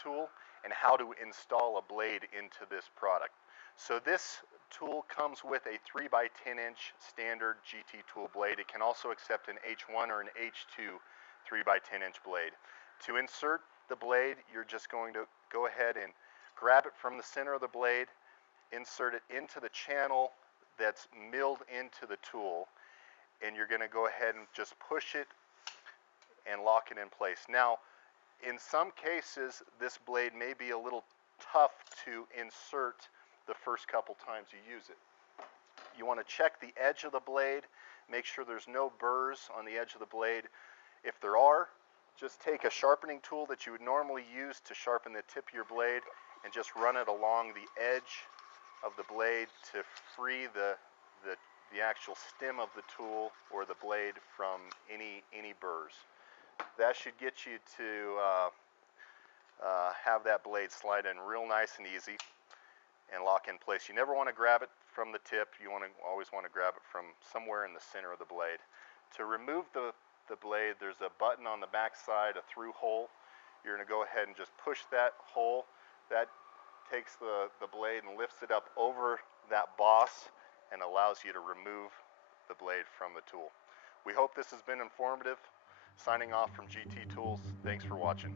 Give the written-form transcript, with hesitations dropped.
tool and how to install a blade into this product. So this tool comes with a 3x10 inch standard GT tool blade. It can also accept an H1 or an H2 3x10 inch blade. To insert the blade, you're just going to go ahead and grab it from the center of the blade, insert it into the channel that's milled into the tool, and you're going to go ahead and just push it and lock it in place. Now, in some cases, this blade may be a little tough to insert the first couple times you use it. You want to check the edge of the blade, make sure there's no burrs on the edge of the blade. If there are, just take a sharpening tool that you would normally use to sharpen the tip of your blade and just run it along the edge of the blade to free the actual stem of the tool or the blade from any burrs. That should get you to have that blade slide in real nice and easy and lock in place. You never want to grab it from the tip. You always want to grab it from somewhere in the center of the blade. To remove the blade, there's a button on the back side, a through hole. You're going to go ahead and just push that hole. That takes the blade and lifts it up over that boss and allows you to remove the blade from the tool. We hope this has been informative. Signing off from GT Tools. Thanks for watching.